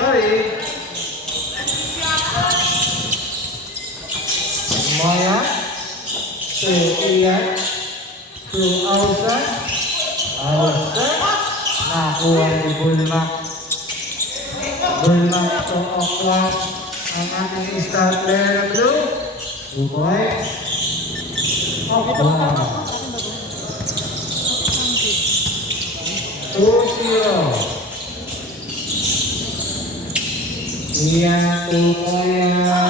Sorry. Maya. To Ian. To Ausan. Ausan. Nakuha ni Bulmak. Bulmak to Oklak. Ang ating star player blue. 2 points. Oklak. 2-0. Iyan Tukaya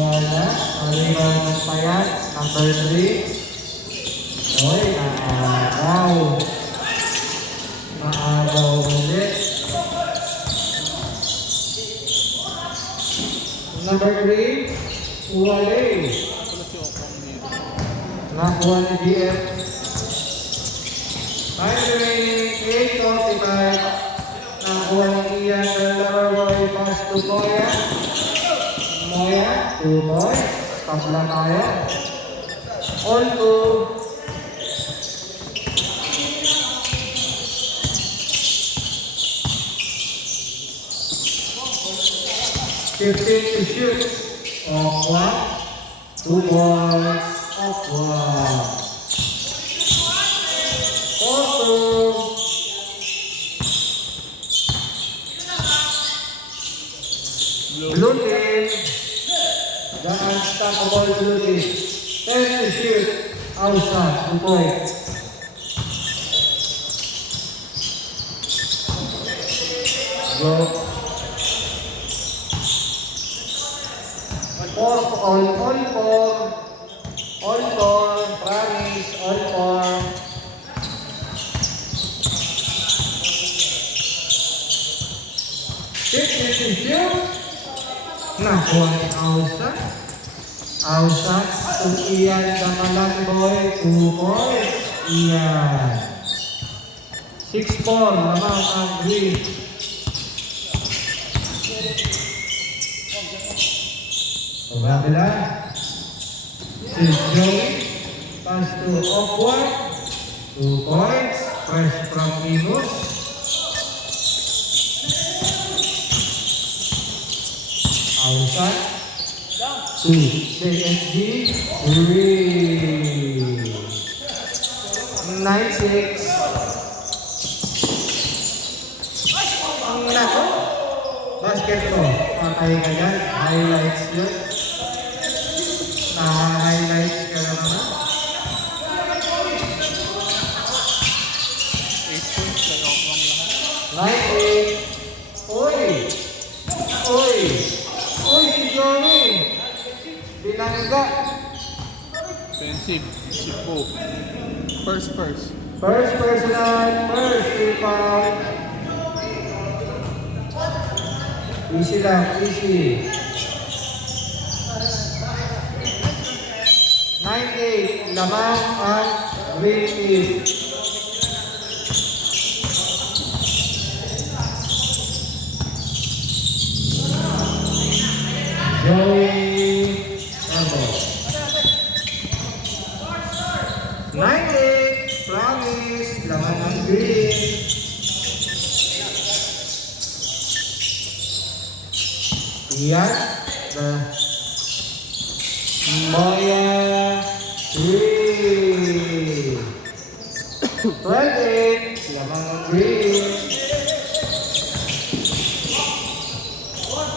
wala. Aliman ng payat. Number 3. Oy, naagaw. Naagaw ulit. Number 3. Uwalay. Nakuha ni BF. Time remaining 8:45. Nakuha ni Ian Dalaroy. Pass to Moya. Moya to Boy. Tabla tayo. All to 15 to shoot. Off 1. 2 points. Off 1. 4-2. Blue team. The unstoppable blue team. 10 to shoot. Outside. 2 points. Go. All four, promise, all four. Nakuha ni Ausan. Ausan to Ian Damalan Boy. 2 points. Ian. 6-4 naman ang green. Pagkakala. Si Joey. Pass to Awkward. 2 points. Fresh from Venus. Outside. 2. JSG. 3. 9-6. Ang nako. Basketball. Patay ka dyan. Highlights yun. Highlights ka na naman. 8 points. Lalawak lang lahat. 9-8. Uy! Uy! Uy, si Johnny! Binangga. Offensive. Sipo. First. First personal, first rebound. Easy lang, easy. 9-8, lamang ang green team. Joey Ebo. 9-8, promise, lamang ang green. Iyan, Moya 3. 12-8, lamang ang green.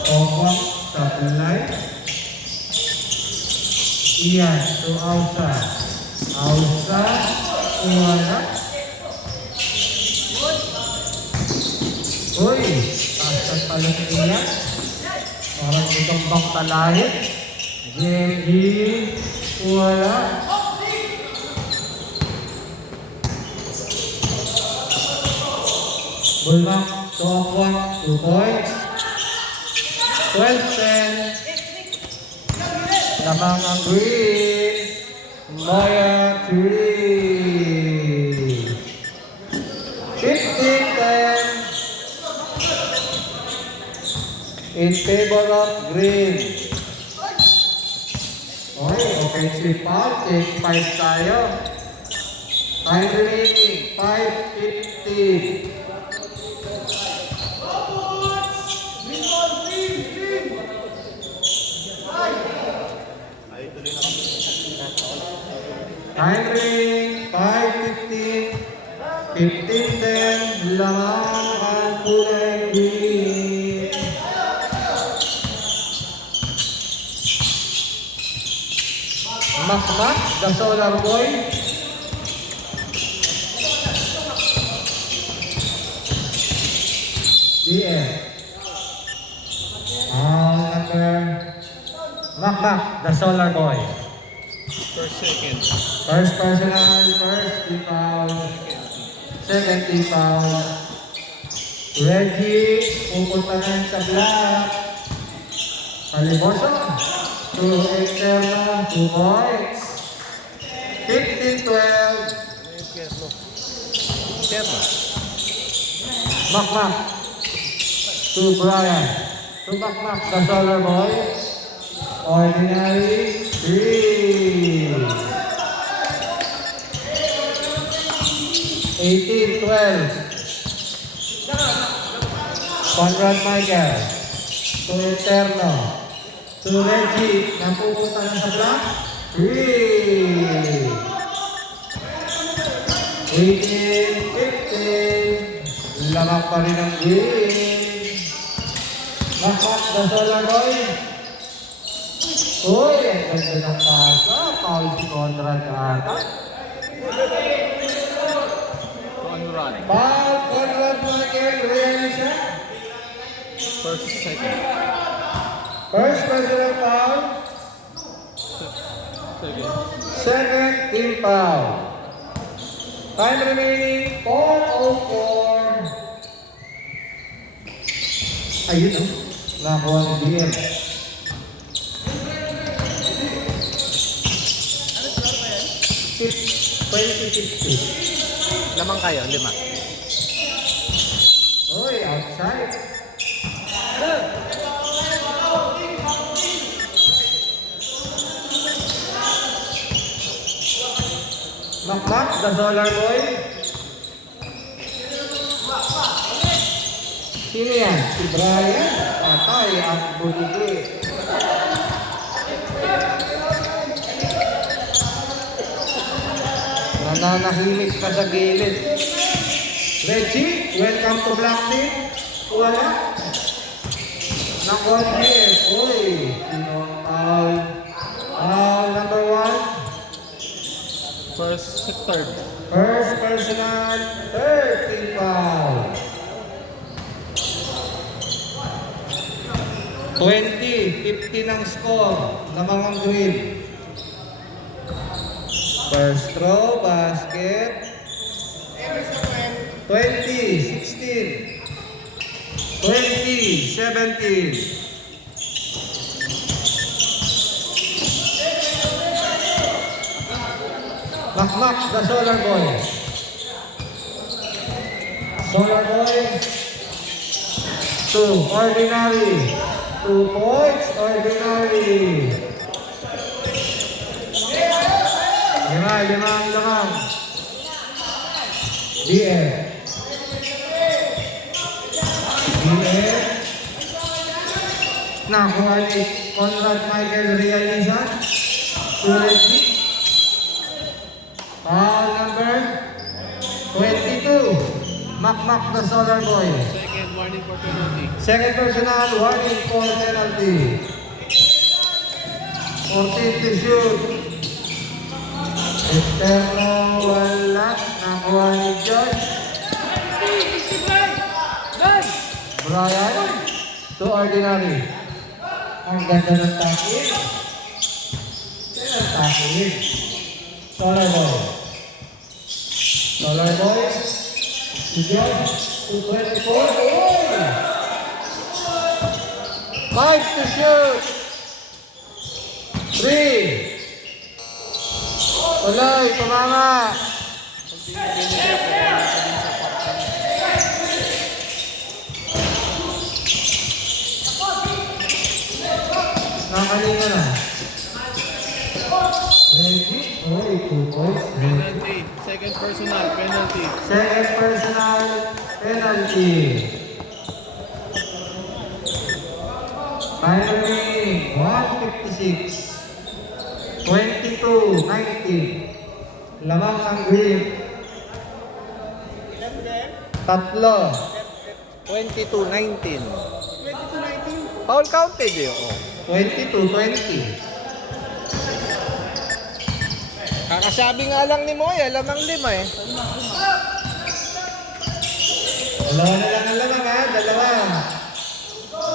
Okwak sa tulay. Iyan to Ausa. Ausa, Iwana. Uy, tasas pala si Iyan. Parang itong baktalahit. Jenny, wala. Bulmak, to Okwak, 2 points. 12-10. Lamang ang green. Moya 3. 15-10. In favor of green. Offensive foul. Take 5 tayo. Time remaining. 5:50. Time remaining, 5:15, 15:10, lamang ang kulay green. Makmak, the Solar Boy. DM. Number Makmak, the Solar Boy. First, second. First personal, first team foul, second team foul. Reggie, pupunta na yun sa black. Caliboso, 2 external, 2 points. 15-12. Kerlo. Kerlo. Makmak, to Brian. To Makmak, the Solar Boy. Ordinary, 3. 18-12. Conrad Michael. To Eterno. To Reggie. Napupunta na sa block. 3. 18-15. Lamang pa rin ang green. Makmak, the Solar Boy. Uy, ang ganda ng pasa. Paul si Conrad ata. Conrad. Paul, Conrad Michael, realization. First, second. First personal foul. Second. Second team foul. Time remaining, 4:04. Ayun o. Nakuha ni DM. 20-50. Lamang kayo, 5. Uy, outside. Makmak, the Solar Boy. Sino yan? Si Brian? Atay, ang buligi. Nananahimik ka sa gilid. Reggie, welcome to Black Team. Wala. Nakuha ni BS. Uy, sino ang foul? Number 1. First, third. First personal, third team foul. 20-50 ang score. Lamang ang green. First throw, basket. 20-16. 20-17. Makmak, the Solar Boy. Solar Boy. 2, ordinary. 2 points, ordinary. Limang. DM. Nakuha ni Conrad Michael realization. Reggie. Foul number 22. Makmak, the Solar Boy. Second, warning for penalty. Second personal, warning for penalty. 14 to shoot. Externo, wala. Nakuha ni George. Brian, to ordinary. Ang ganda ng takip. Takip. Solar Boy. Solar Boy. Si George, to 24. 5 to shoot. 3. Tuloy, tumama. Nakalinga na. Ready? Uy, 2 points. Penalty. Second personal, penalty. Second personal penalty. Time remaining, 1:56. 22-19. Lamang ang green. Tatlo. 22-19. Foul counted eh. Oh. 22-20. Kakasabi nga lang ni Moya, lamang 5 eh. Dalawa na lang ang lamang ha. Dalawa.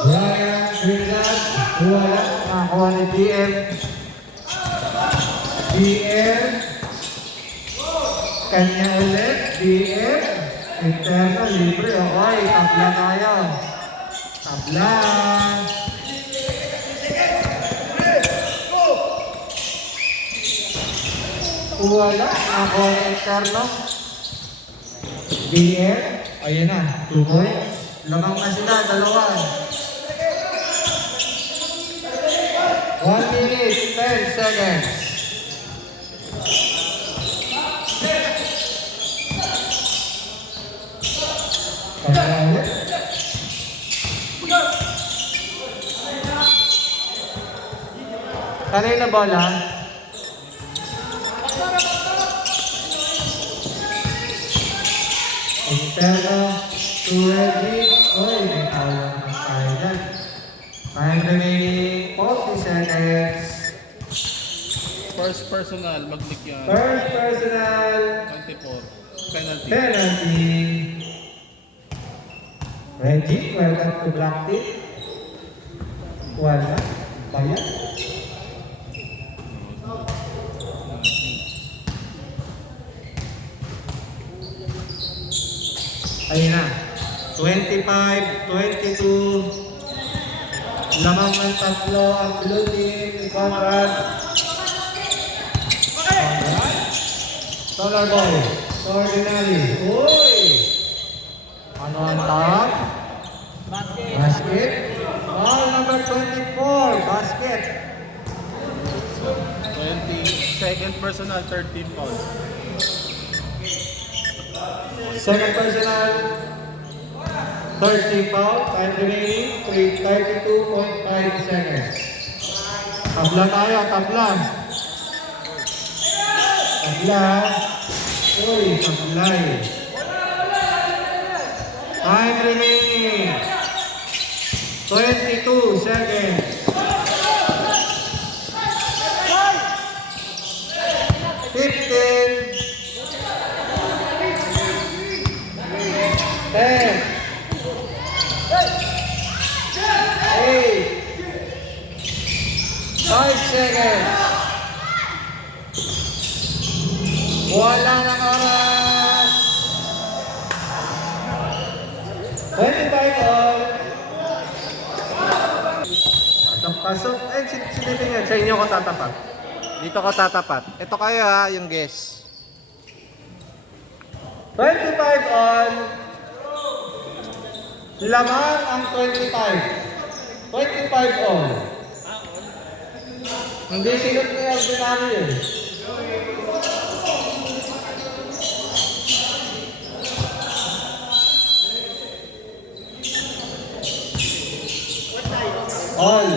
Brian Trinidad. Wala. Nakakuha ni BM. BM. Kanya ulit. BM. Interno. Libre. Okay. Tabla tayo. Tabla. Wala. Nakakuha ni Interno. BM. Ayan na. 2 points. Lamang na sila. Dalawa. 1 minute, 10 seconds. Pagkakawit. Kanina bola. Interno, ready. Oy, may tawag na tayo dyan. Time remaining 40 seconds. First personal, mag-lick yan. First personal. 24. Penalty. Penalty. Reggie, welcome to Black Tip. Wala. Bayan. Ayun na. 25, 22. Lamang ng tatlo ang blue team. Conrad. Solar Boy. Ordinary. Uy! Ano ang tawag? Basket. Ball number 24. Basket. 20. Second personal, 13 foul. Second personal. 30 foul. Time remaining. 32.5 seconds. Tabla tayo. Tabla. Tabla. Uy, tablay. Time remaining. 22 seconds. 15. 10. 8. 5 seconds. Wala ng oras. 25 all. Pasok. Eh, silipin niya. Sa inyo ko tatapat. Dito ka tatapat. Ito kayo ha, yung guess. 25 all. Lamang ang 25. 25 all. Hindi sinot ni ordinary yun. All.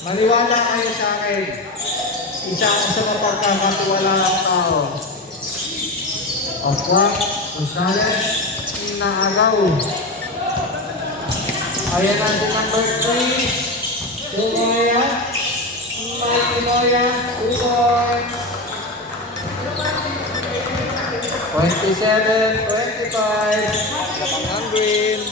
Maniwala kayo sa akin. Isa ako sa mapagkakatiwala ng tao. Opa, Gonzales, Naagaw. Ayan na si number 3. Tumoya. Mike Tumoya. 2 points. 27, 25. Lamang ang green.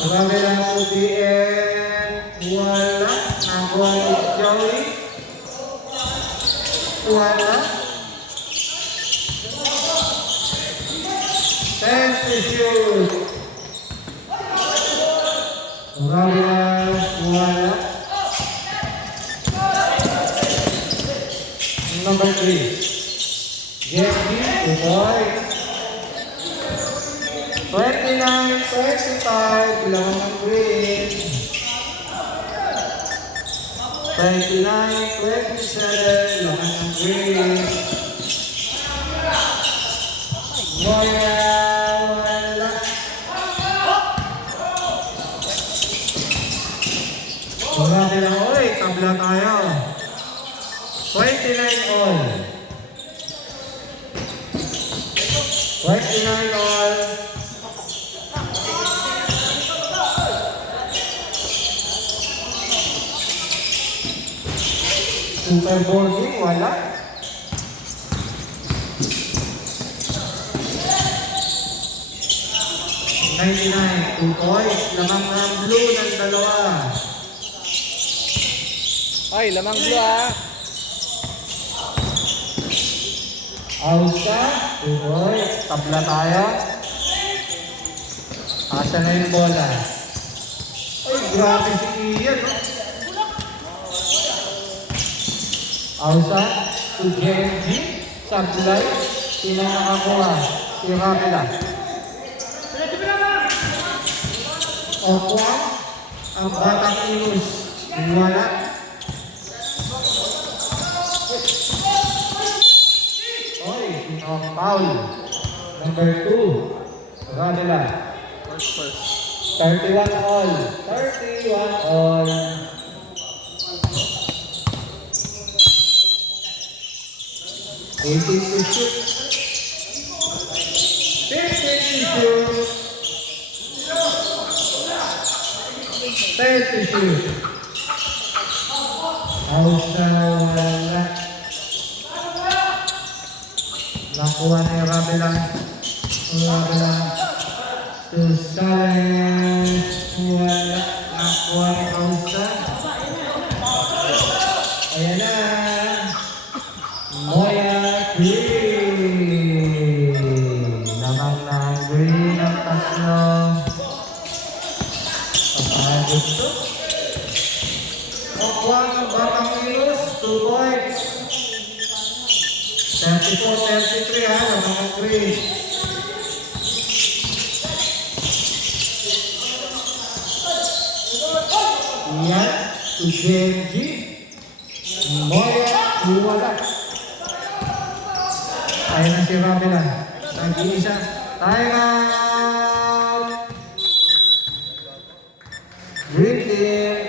Marami lang po BM. Wala. Nakuha ni Joey. Wala. 10 to shoot. Marami lang. Wala. Number 3. Jeffy. 2 points. 29, 25, lamang ang green. 29, 27, lamang ang green. Moya, wala. Wala lang, oy, tabla tayo. 29 all. 29 all. Super bowling, wala. $99, 2 points. Lamang ng blue ng dalawa. Ay, lamang blue ah. Ausa, 2 points. Tabla tayo. Asa na yung bola? Ay, grabe si Ian, no? Ausa, to Genji. Sablay. Sino nakakuha? Si Ramila. Okwa, ang batang inus. Wala. Oy, foul. Number 2. Ramila. First. 31 all. 31 all. Eighteen to shoot. 15 to shoot. 10 to shoot. Ausa, wala. Nakuha na yung Ramila. Ramila. Susales, wala. Nakuha ni Ausa. Ayan na. Moya Green. Lamang ng green ang tatlo. Ang gusto. Nakuha ng batang Ilus. 2 points. 34-33 ha. Lamang ng green. Yan, to Genji. Moya, wala. Ayun na si Ramila. Nag-iisa. Time out! Green team.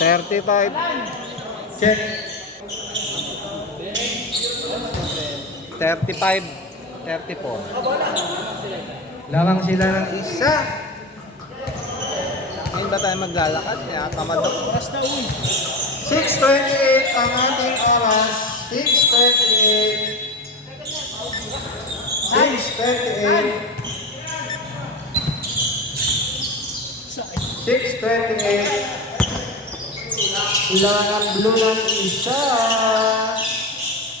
35. Check. 35. 34. Lamang sila ng isa. Ngayon ba tayo maglalakad? Kaya tamad ako. 6:28 ang ating oras. 6:28. 6:28. Sila ang blue ng isa.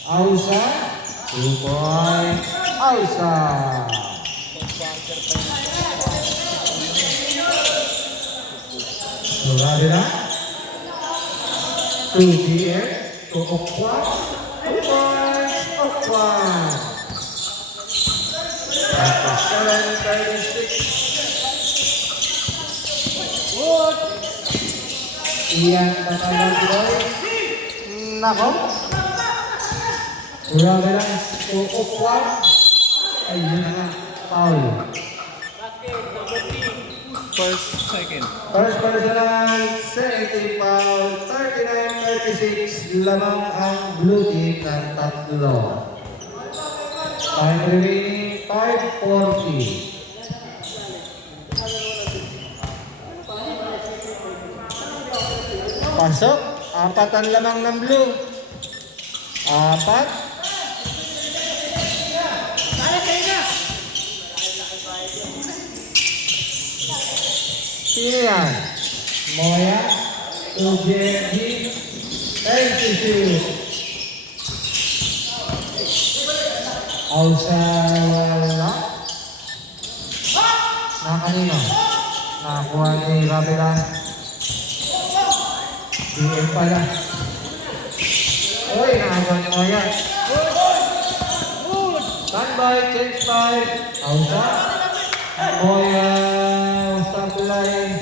Ausa. 2 points. Ausa. Grabe na. 2 PM. 2 Okwa. 2 points. Okwa. 36. Iyan Tatalagloy. Nako. Grabe lang. 2 Okwa. Ayun na. Foul. Second. First personal, second team foul, 39-36, lamang ang blue team ng tatlo. Time remaining, 5:40. Pasok, 4 ang lamang ng blue. 4. Sino yan? Moya, Ujeji, Thank Ausa, wala. Na kanino? Nakakuha ni Ramila. DM pala. Uy, nakakuha ni Moya. Standby, change by. Ausa. Moya, supply.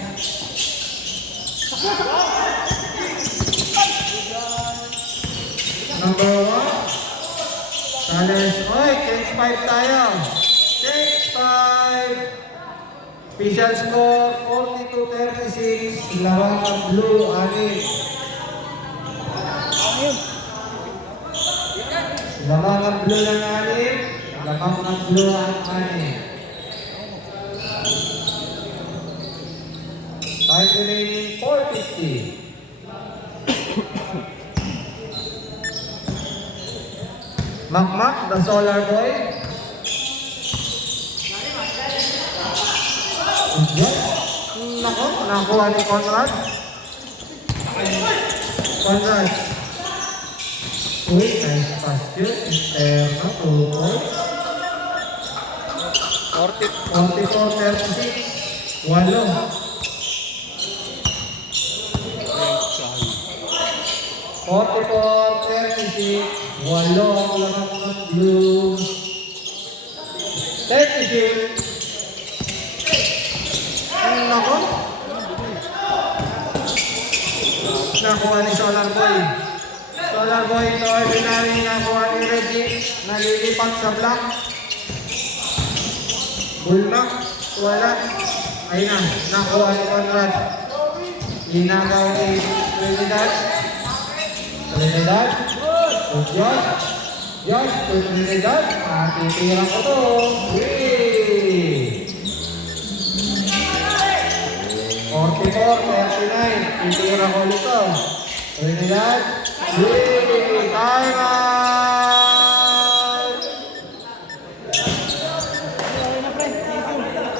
Number 1. Challenge. Oy, change 5 tayo. Change 5. Official score, 42-36. Lawang ang blue, 6. Lamang ang blue ng 6. Lamang ng blue ang 6. Time remaining 4:50. Makmak, the solar boy. Yan. Nako, nakuha ni Conrad. Conrad. Uy, nice pass yun. Interno, 2 points. 44-36. 8. 44-36. 8 ang lamang ng blue. 36. Nako. Nakuha ni Solar Boy. Solar Boy ito ordinary nakuha ni Reggie. Nalilipat sa block. Bulmak. Wala. Ayun na. Nakuha ni Conrad. Linagaw ni Trinidad. Trinidad. Josh. Josh. Trinidad. Titira ko to. Wee! 44-39. Titira ko dito. Trinidad. Yay! Time out!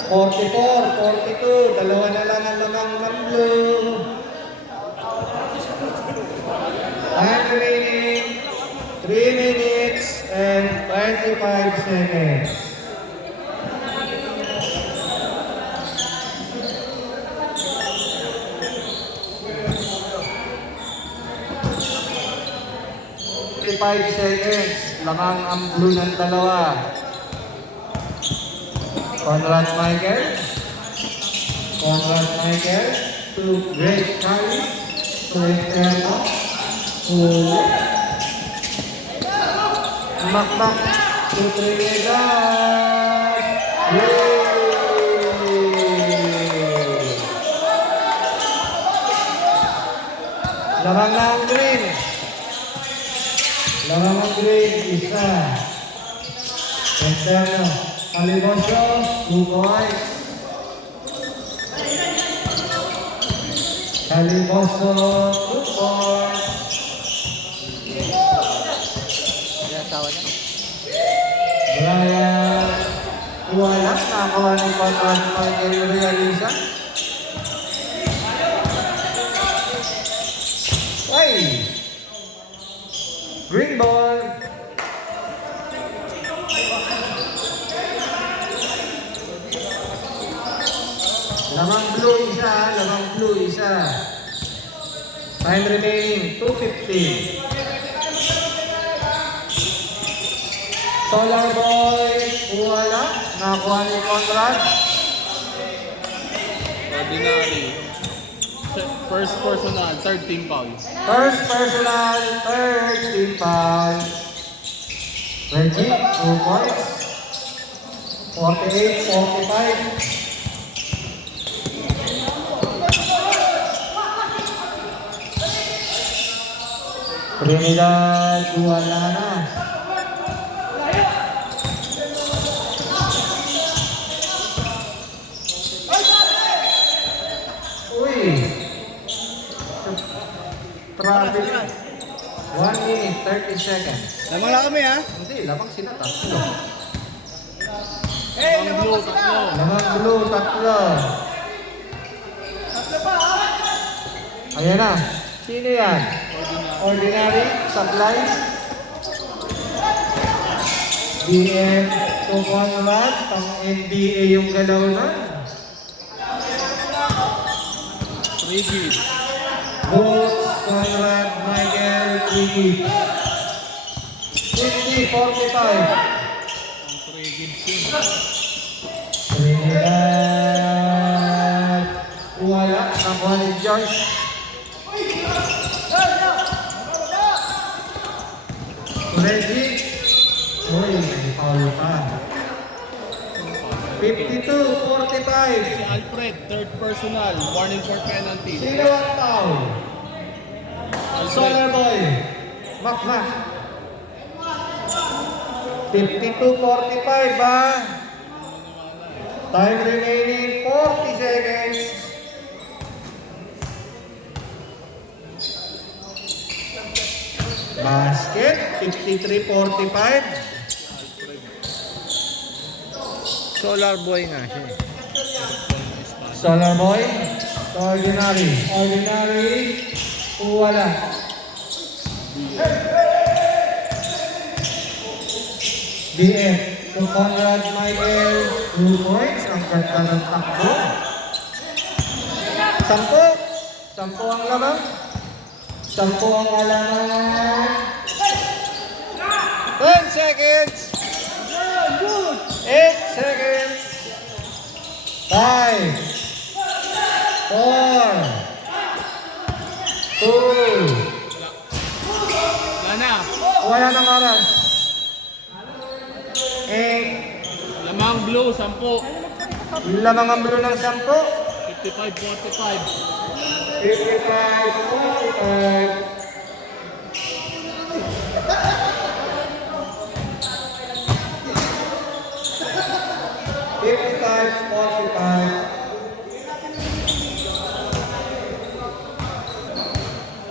44-42. Dalawa na lang ang lamang ng blue. Time remaining 3 minutes and 25 seconds. Lamang ang blue ng dalawa. Conrad Michael. Conrad Michael to Greg Kali. To Eterno. Huli. Makmak to Trinidad. Yay! Lamang na ang green. Lamang ang green, isa. Eterno. Caliboso, 2 points. Caliboso, 2 points. Brian, wala. Nakakuha ni Conrad Michael Realiza. Ay! Green ball. Lamang blue isa, lamang blue isa. Time remaining 2:50. Solar boy, wala. Nakuha ni Conrad. Ordinary. First personal, third team foul. First personal, third team foul. Reggie, 2 points. 48-45. Trinidad, wala na. Uy! Traffic. 1 minute, 30 seconds. Lamang lang kami ha. Hindi, lamang sila tatlo. Lamang blue, tatlo. Lamang blue, tatlo. Ayan na. Sino yan? Ordinary, supply. BM to Conrad, pang NBA yung galaw na. Rigid. Boots, Conrad, Michael, Rigid. 50-45. Ang rigid yun. Trinidad. Wala. Nakuha ni Josh. Reggie. Uy, may foul pa. 52-45. Si Alfred, third personal, warning for penalty. Sino ang foul? Solar boy. Makmak. 52-45 ba? Time remaining 40 seconds. Basket, 53-45. Solar boy nga siya. Eh. Solar Boy, ordinary. Ordinary, wala. BF, to Conrad Michael, 2 points. Ang ganda ng takbo. 10. 10 ang lamang. 10 ang alangan. 10 seconds! 8 seconds. 5, 4, 2, Wala na. wala nang oras. 8, Lamang blue, 10. lamang ang blue ng 10. 55-45. 55, 45.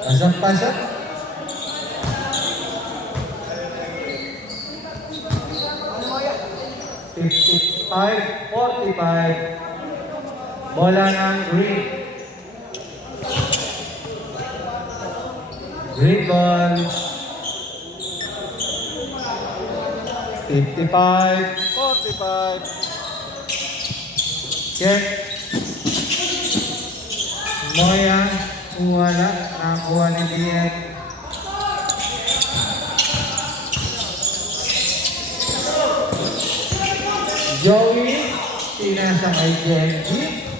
Pasok-pasok. $55-45. Bola ng green. Green ball. 55-45. Check. Moya, wala. Nakuha ni BF. Joey, pinasa kay Genji.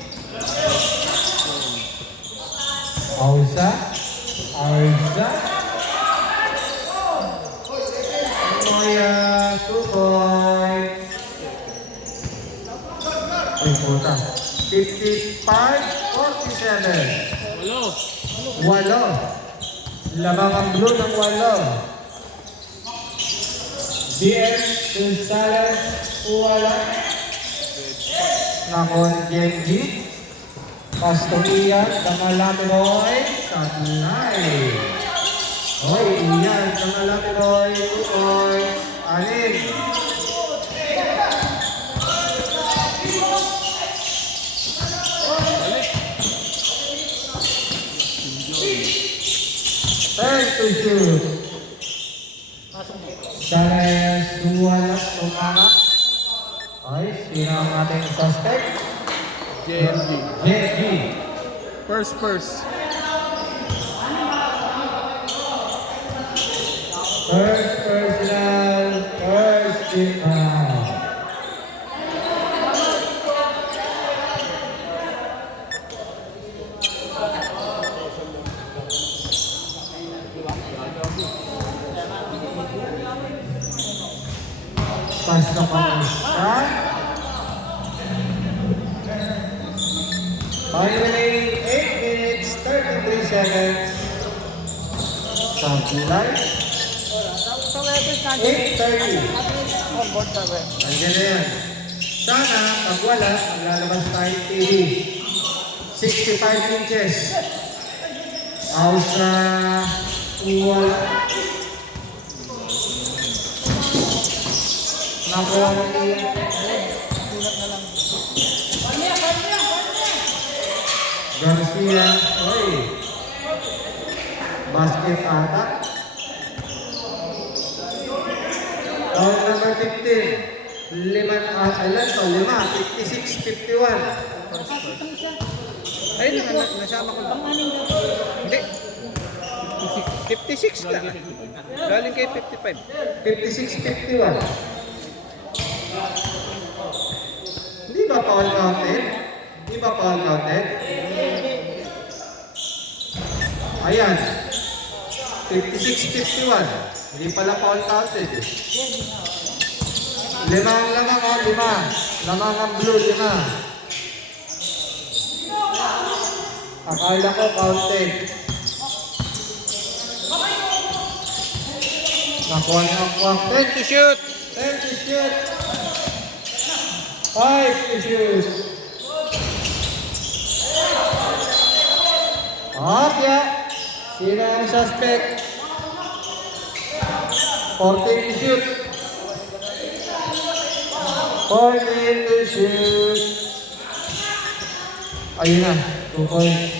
Ausa. Moya, 2 points. Ay, puta. 55-47. Walo. 8. Lamang ang blue ng 8. BM, Gonzales, wala. Nakon Genji. Pastoria, Damalami Boy, Satlay. Oy, iyan, Damalami Boy, 2 points. Alin. Turn to shoot. Sares, wala, tumama. Ay, sino ang ating suspect? JMG. Genji. First. First personal, first team foul. Pasok ang isa. Time remaining 8 minutes, 33 seconds. Sablay. 8:30. Nandiyan na yan. Sana, pag wala, maglalabas tayo TV. 65 inches. Ausa, wala. Nakuha na niya. Garcia, oy. Basket ata. Foul number 15. 56-51. Ay, nasama ko ba? Hindi. 56 lang. Galing kay 55. 56-51. Hindi ba foul counted? Hindi ba foul counted? Ayan. 56-51. Hindi pala foul counted eh. 5 ang lamang o, 5. Lamang ang blue, 5. Akala ko counted. Nakuha niya ang 10 to shoot. 10 shoot. 5 to shoot. Opya. Sino ang suspect? 14 to shoot. 14 to shoot. Ayun na. 2 points.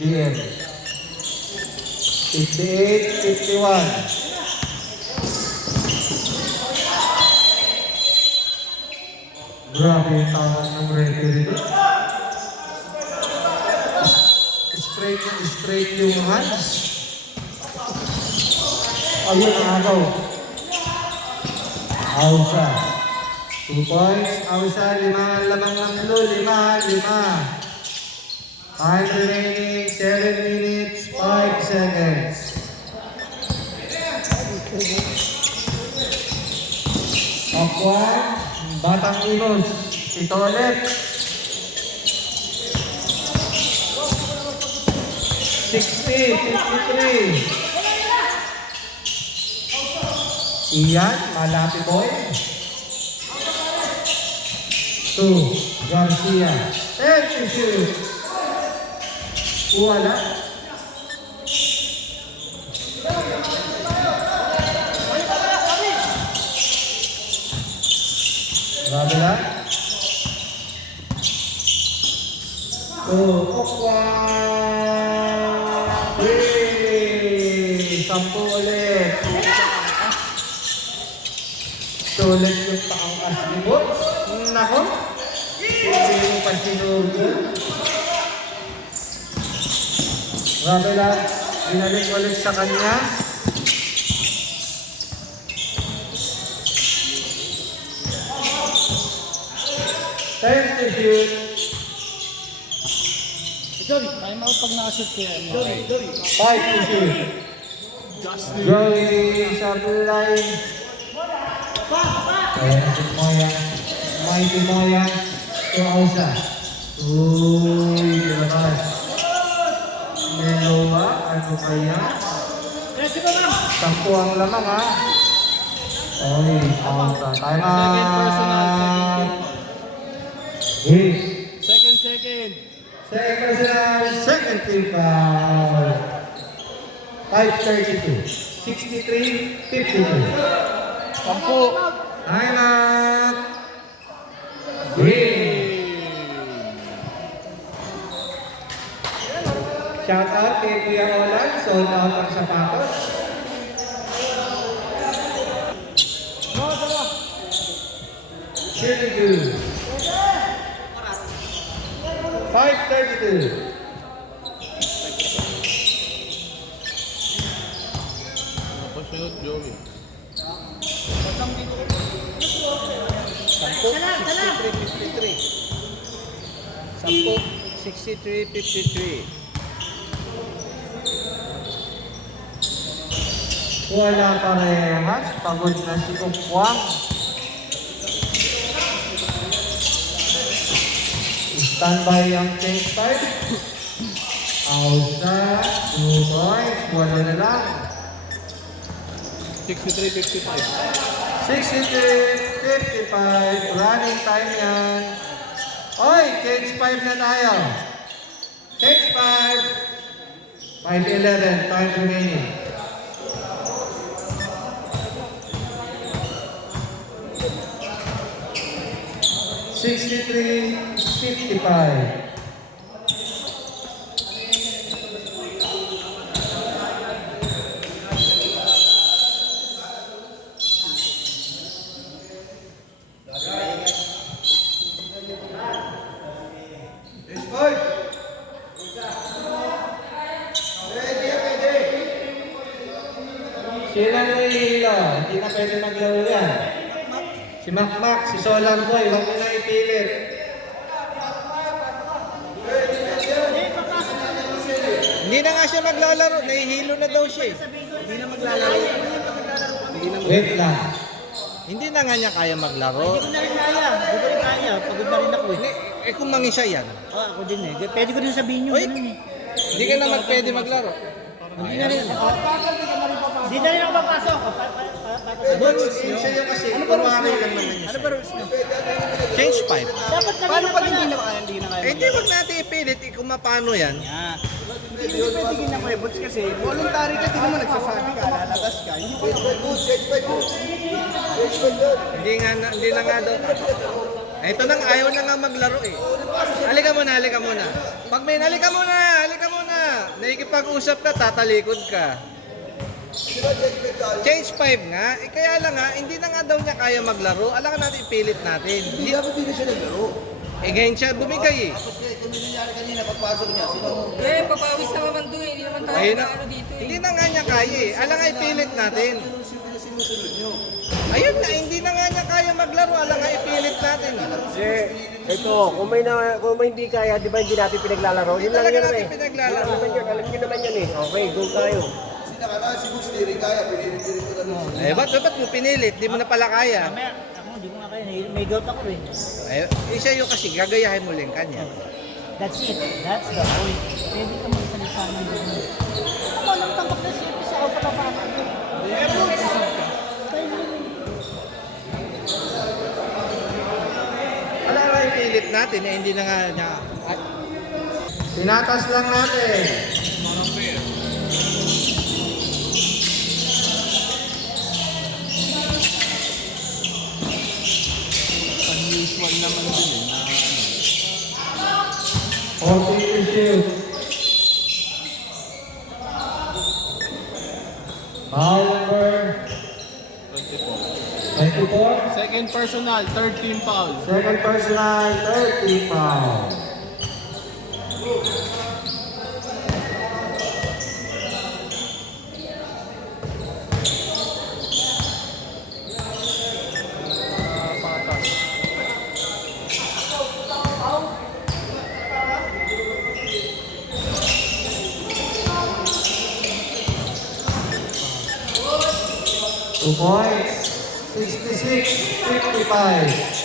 DM. 58-51. Grabe yung tawag ng referee dito. Straight yung hands. Ayun ang agaw. Ausa. 2 points. Ausa, 5 lamang ng blue. 5. Time remaining 7 minutes, 5 seconds. Top 1, Batang Inos. Ito ulit. 60-53. Iyan, Malapi Boy. 2, Garcia. 10 to shoot. Wala. Grabe lang. Okwa. 10 ulit. Sulit yung paangkas ni Boss. Nako. Hindi mo pa sinugo. Grabe lang. Binalik ulit sa kanya. Time to shoot. Joey, time out pag nakashoot kaya. Joey. 5 to shoot. Joey Sabulay. Kaya si Moya. Mighty Moya. To Ausa. Uy, dilabas. Meloa, ano kaya? 10 ang lamang ha. Oy, Ausa. Time Second personal, out. Yes. Second. Second personal, second team foul. 5:32. 63-52. 10. Time out. Win. Shout out kay Kuya Olan. Sold out ang sapatos. Really good. 5:32. Pasunod, Joey. 63-53. Wala parehas. Pagod na si Kukwang. Standby ang change part. Ausa. 2 points. Wala na lang. 63-55. 63-55. Running time yan. Oy, cage 5 na tayo. Cage 5. 5:11. Time remaining. $63-55. Sinang nahihilo? Hindi na pwede maglaro yan. Si Makmak, si Solang Boy, huwag mo na ipilit. Hindi na nga siya maglalaro. Nahihilo na daw siya eh. Hindi na maglalaro. Wait lang. Hindi na nga niya kaya maglaro. Hindi ko na rin kaya. Hindi ko rin kaya. Pagod na rin ako eh. Kung mangisa yan. Ako din eh. Pwede ko din sabihin yun. Oy, Ganun eh. hindi ka naman pwede maglaro. Hindi na rin. Di na rin ako papasok. Siya yung kasi, kumari lang naman niya siya. rules nyo? Change 5. Dapat kanina Paano pag pa hindi na. na kaya, hindi na kaya? Eh, di wag natin ipilit kung mapano yan. Yan. Hindi pwede ganyan ko eh, boss, kasi voluntary ka, di naman nagsasabi ka, lalabas ka. Hindi pwede. Hindi na nga daw. Ito nang ayaw na nga maglaro eh. Halika muna. Pag may halika muna. Nakikipag-usap ka, tatalikod ka. Change 5 nga. Eh kaya lang nga, hindi na nga daw niya kaya maglaro. Alam natin ipilit natin. Hindi dapat hindi na siya naglaro. Eh ngayon siya bumigay eh. Tapos kung nangyari kanina, pagpasok niya, sino mo? Eh, papawis na naman doon eh. Hindi naman tayo Ayun na, ano dito eh. hindi na nga niya kaya eh. Alam nga ipilit natin. Sinusunod niyo. Ayun na, hindi na nga niya kaya maglaro. Alam nga ipilit natin. Ito, kung may hindi kaya, di ba hindi natin pinaglalaro? Yun lang Talaga yun natin eh. pinaglalaro. Alam nyo naman yun eh. Okay, go tayo. Sinakala, si Gus, hindi rin kaya, pinilit ko na rin. Ba't mo pinilit? Di mo na pala kaya. Mamaya, ako hindi ko nga kaya. May gout ako eh. Siya yung kasi gagayahin mo lang kanya. That's it. That's the point. Pwede ka magsalita ng ganun. Ako lang tambak na siya. Isa ako pa pa. Wala nga ipilit natin eh, hindi na nga niya. Tinatas lang natin. Unusual naman din eh. Na, 40 to shoot. Foul number 24. second personal, third team foul. Second personal, 30 foul. Two points, 66-55.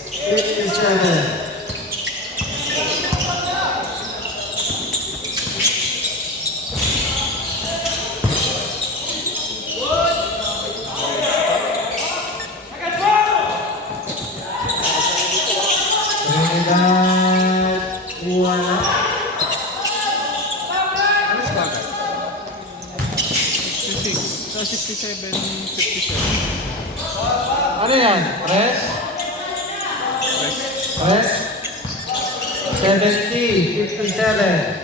$66-57. Trinidad, Juana. Ano sa bagay? 66, 67, 57. Ano yan? Press? Press? 70-57.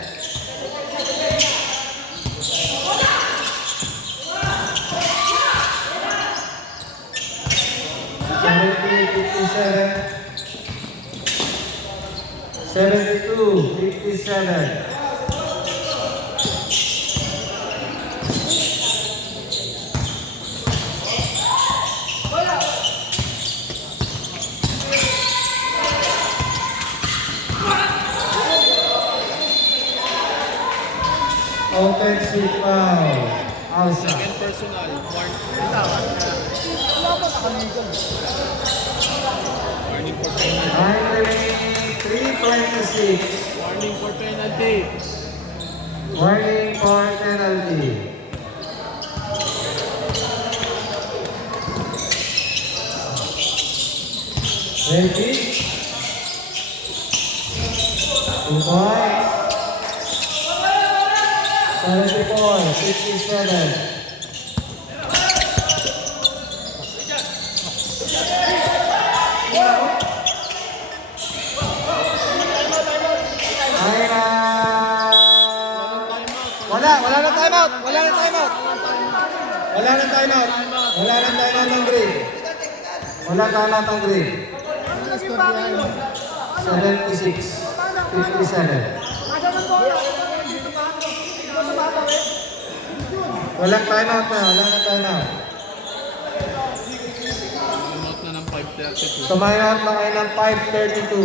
$72, 57. Offensive foul. Outside. Second personal, warning for penalty. Time remaining 3:26. Warning for penalty. Warning for penalty. Ready? 2 points. 74-57. Ay na. Wala na timeout. Wala na timeout. Wala na timeout. Wala na timeout ng green. Wala timeout ng green. 76-57. Walang timeout na. Wala na timeout. Out na ng 5:32. Tumayout na kayo ng 5:32.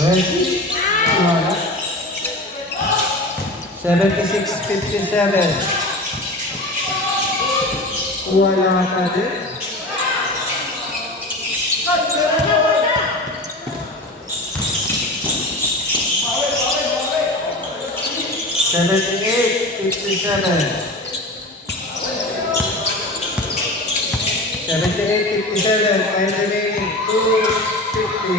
Ready? Wala. 76-57. Wala pa din. $78-57. 78-57. Time remaining. 2:50.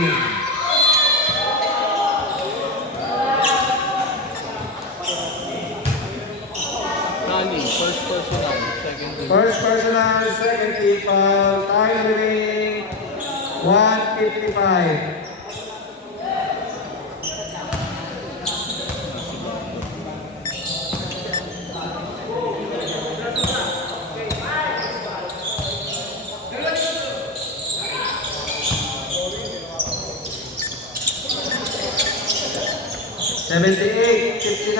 Nani, first personal, second team. First personal, second team foul. Time remaining. 1:55. $78-59.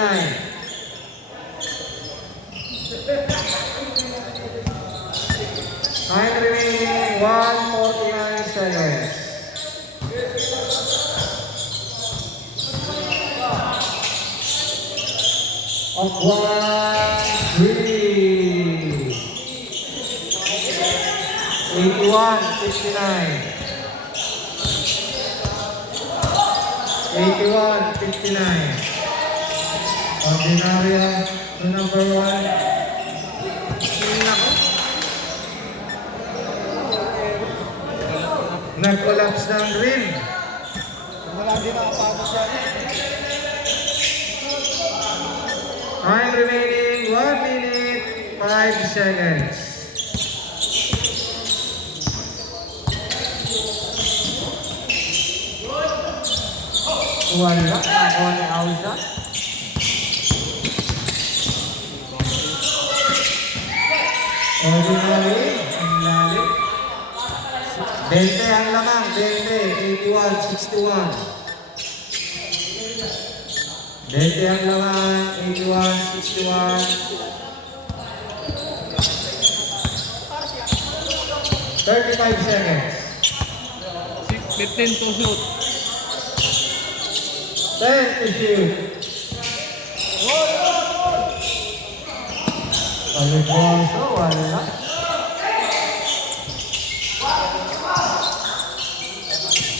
Time remaining 1:49 seconds. Of 1-3. 81-59. 81-59. Ordinaria to number 1. Nag-collapse ng rim. Wala din nakapagod siya. Time remaining 1 minute 5 seconds. Wala. Ako ni Ausa. Ordinary. Ang lalim. 20 ang lamang. 20. 81-61. 20 ang lamang. 81-61. 35 seconds. 15 to shoot. 10 to shoot. Paligoso, wala.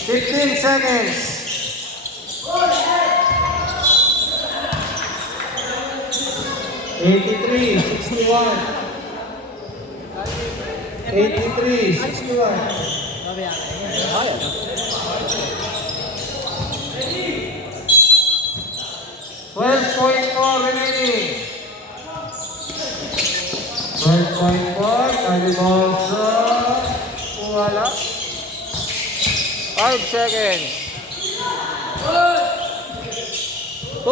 15 seconds. 83-61. 83-61. Remaining. 12.4, Caliboso, wala. 5 seconds. 2.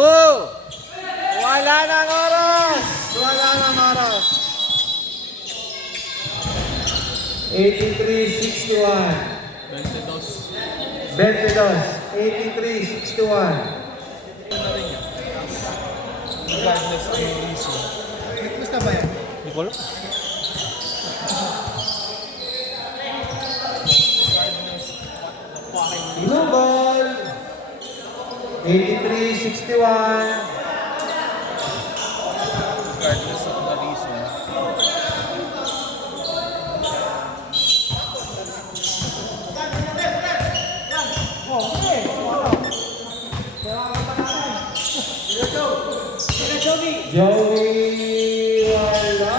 Wala nang oras. Wala nang oras. 83-61. 83-61. Regardless of the reason. Gusto ba yan? Hindi ko alam. Blue ball. 83-61. Regardless of the reason. Joey wala.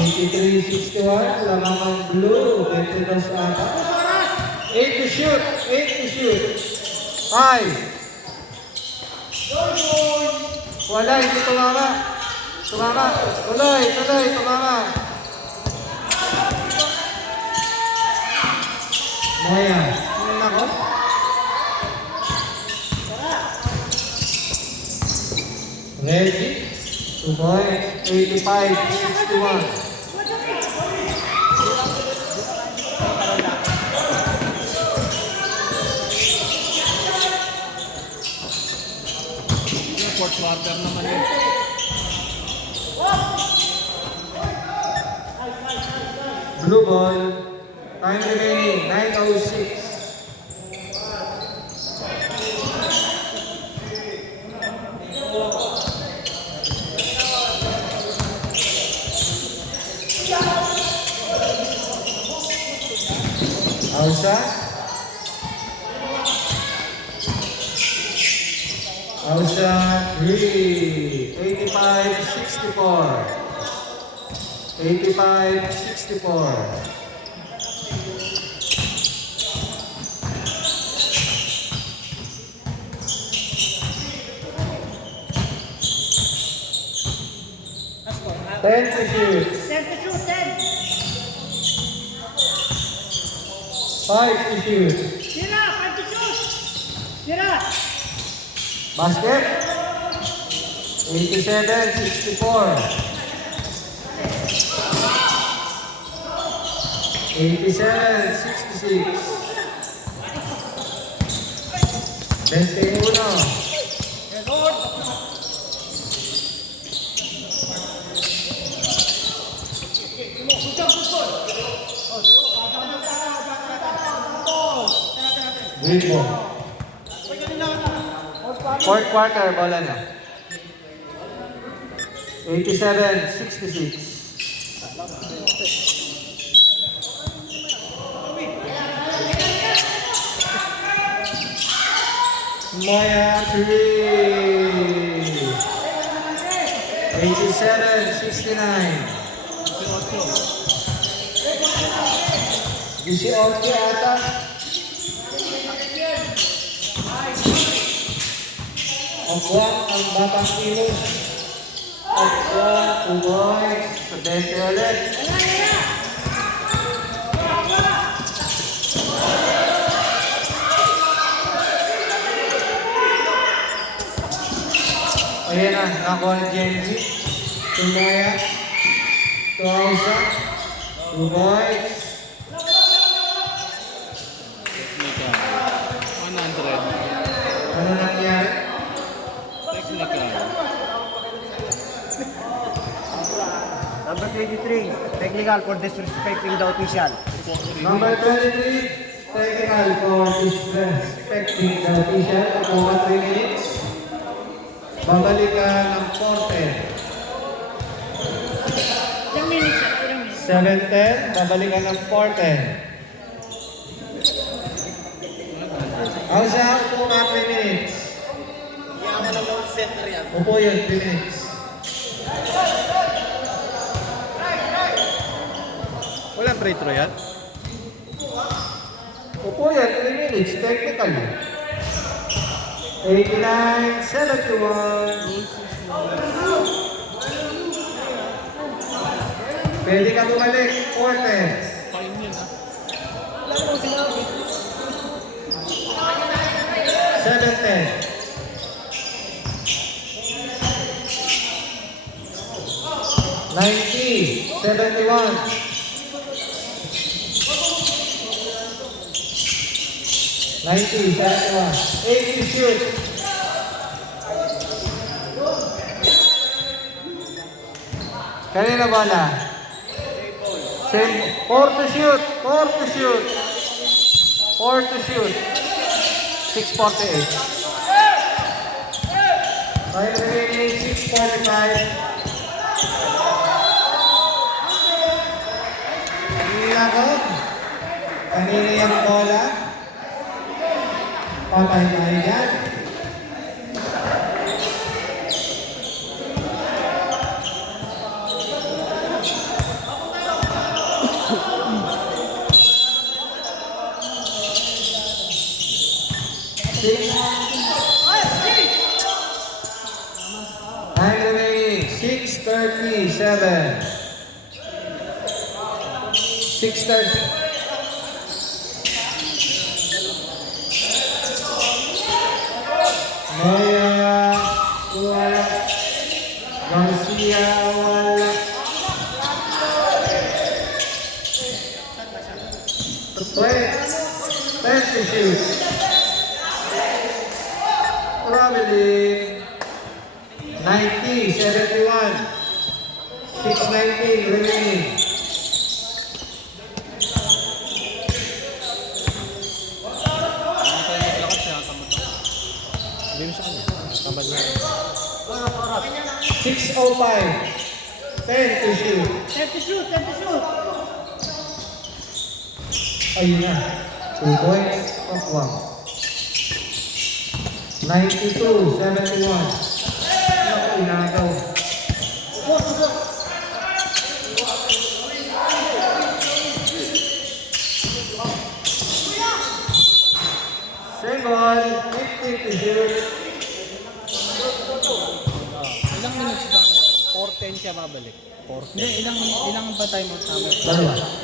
83-61. Lamang ang blue. 22 ata. 8 to shoot. 8 to shoot. 5. Wala. Hindi tumama. Tumama. Tuloy. Tuloy. Tumama. Maya. Nako. Ready? 2 points. 85-61. Fourth quarter naman yun. Blue ball. Time remaining. 9:06. Ausa. Ausa 3. 85-64. 85-64. Ten to shoot. 5 to shoot. Basket. 87-64. 87-66. 21. Green ball. Fourth quarter, bola na. 87-66. Moya 3. 87-69. 18 ata. Agwang ang batang kilos. Agwang, Ugoy, sa 20 ulit. Ayan na, nakuha ni Genji. Tumaya. Tuausa. Ugoy. Technical. 100. Ano nangyari? Technical. Number 23, technical for disrespecting the official. Number 23, technical for disrespecting the official. Kuha 3 minutes. Babalikan ng 4-10. 7-10, babalikan ng 4-10. Ausa, upo ka 3 minutes. Upo yun, 3 minutes. Walang free throw yan? Upo yan, 3 minutes. Technical yun. 89-71. Pwede ka bumalik. 4-10. Fine yun ah. 7-10. 90-71. 90-71. 8 to shoot. Kanina bola? Same. 4 to shoot. 4 to shoot. 4 to shoot. 6:48. Time remaining 6:45. Nilakot. Kanina yung bola. Patay tayo dyan. Time remaining 6:37. 6:30. Maya, wala. Garcia, wala. Ten to shoot. Traveling. 90-71. 6:19 remaining. Ano tayo naglakad siya? Tamad na. Hindi mo sa kanya. Tamad na. 6:05. 10 to shoot. Time to shoot. Ayun na. 2 points, Pakwang. 92-71. Naku, inagaw. Single, 50 to shoot. Ilang minutes ba? 4:10 siya babalik. 4:10. Hindi, ilang ba time out namin?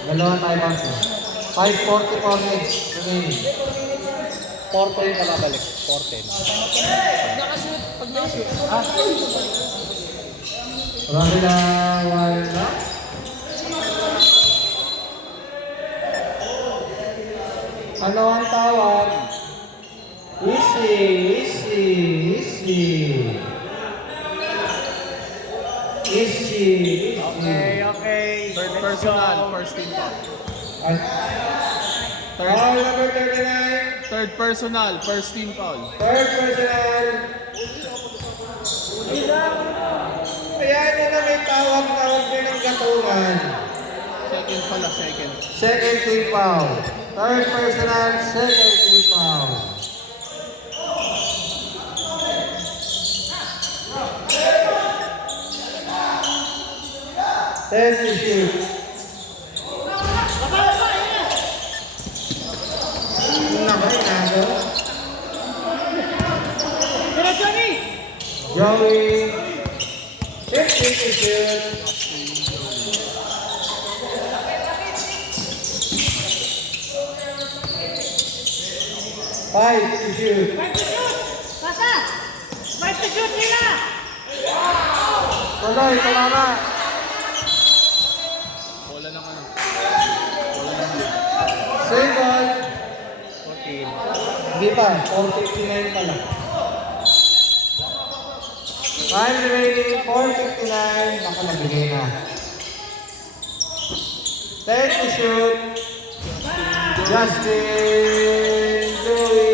Dalawang timeout na. 5:44 minutes remaining. 4:10 ka babalik. 4:10. Pag nakashoot. Wala, wala. Ano ang tawag? Easy, easy, easy. Easy, easy. Okay. Third personal, first team foul. At foul number 39. Third personal, first team foul. Third personal. Ayan na na may tawag din ng gatungan. Second pala, second. Second team foul. Third personal, second team foul. Ten to shoot. Nakay nago. Joey. 50 to shoot. Five to shoot. Pasa! Fight to shoot nila! Tuloy, tumama. Bola ng ano? Single. 14. Hindi pa, 4:59 pa lang. Time remaining, 4:59. Naku, nabigay na. 10 to shoot. Justin Joey.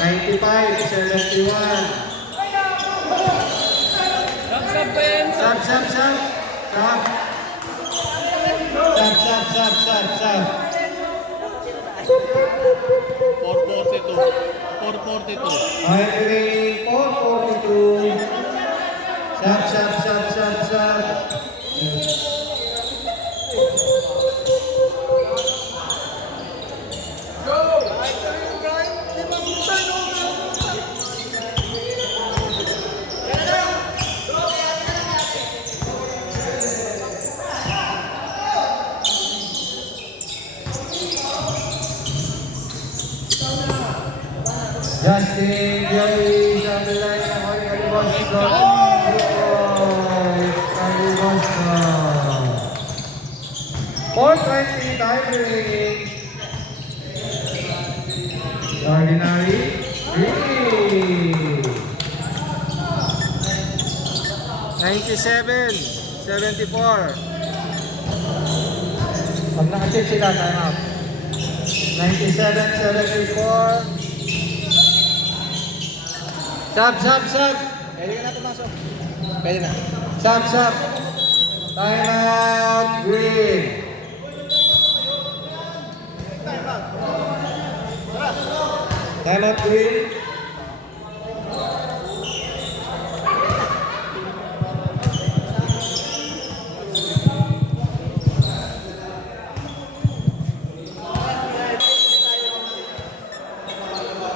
95-71. Sub, sub, sub. Sub. Sub. 442. 442. Time remaining, 4:42. Sub. Justin Joey sa line ng Oil Boston. Oil Boston. 4:20 time remaining. Ordinary. 97-74. Pag naka-check sila, time out. 97-74. Sub. Pwede ka na pumasok. Pwede na. Sub. Time out. Green. Time out, green.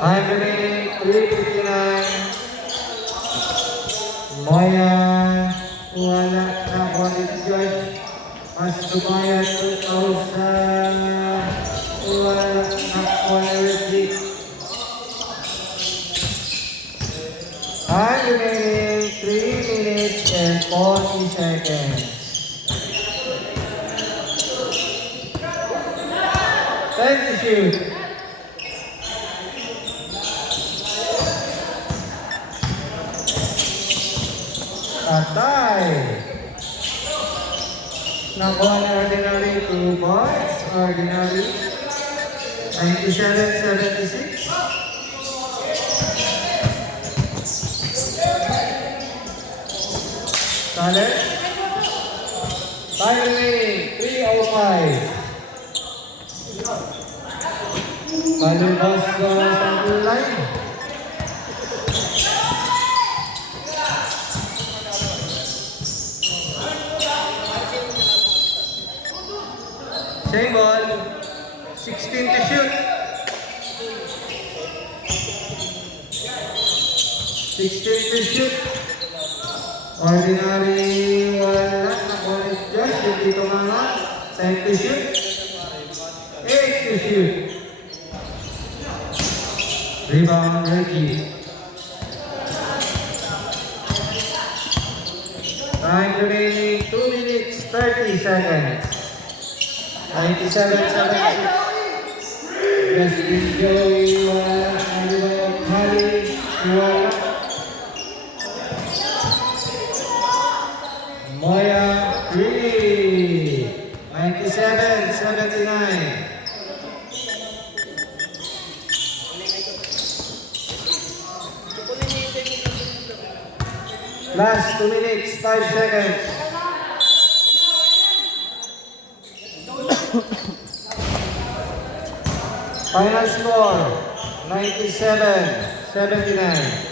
Time remaining, 3:59. Maya, wala na college George. Mas lumaya 2,000. Wala na college. Time remaining, 3 minutes and 40 seconds. Time to shoot. Patay. Nakuha na Ordinary 2 points. Ordinary 97-76. Solid. Time remaining, 3:05. Palibas sa center line. Same ball, 16 to shoot. 16 to shoot. Ordinary wala na college just yung dito mga 10 to shoot. 8 to shoot. Rebound Reggie. Time remaining 2 minutes 30 seconds. 97-76. Justin Joey wala. Alibayo Kali wala. Moya 3. 97-79. Last 2 minutes, 5 seconds. Final score, 97-79.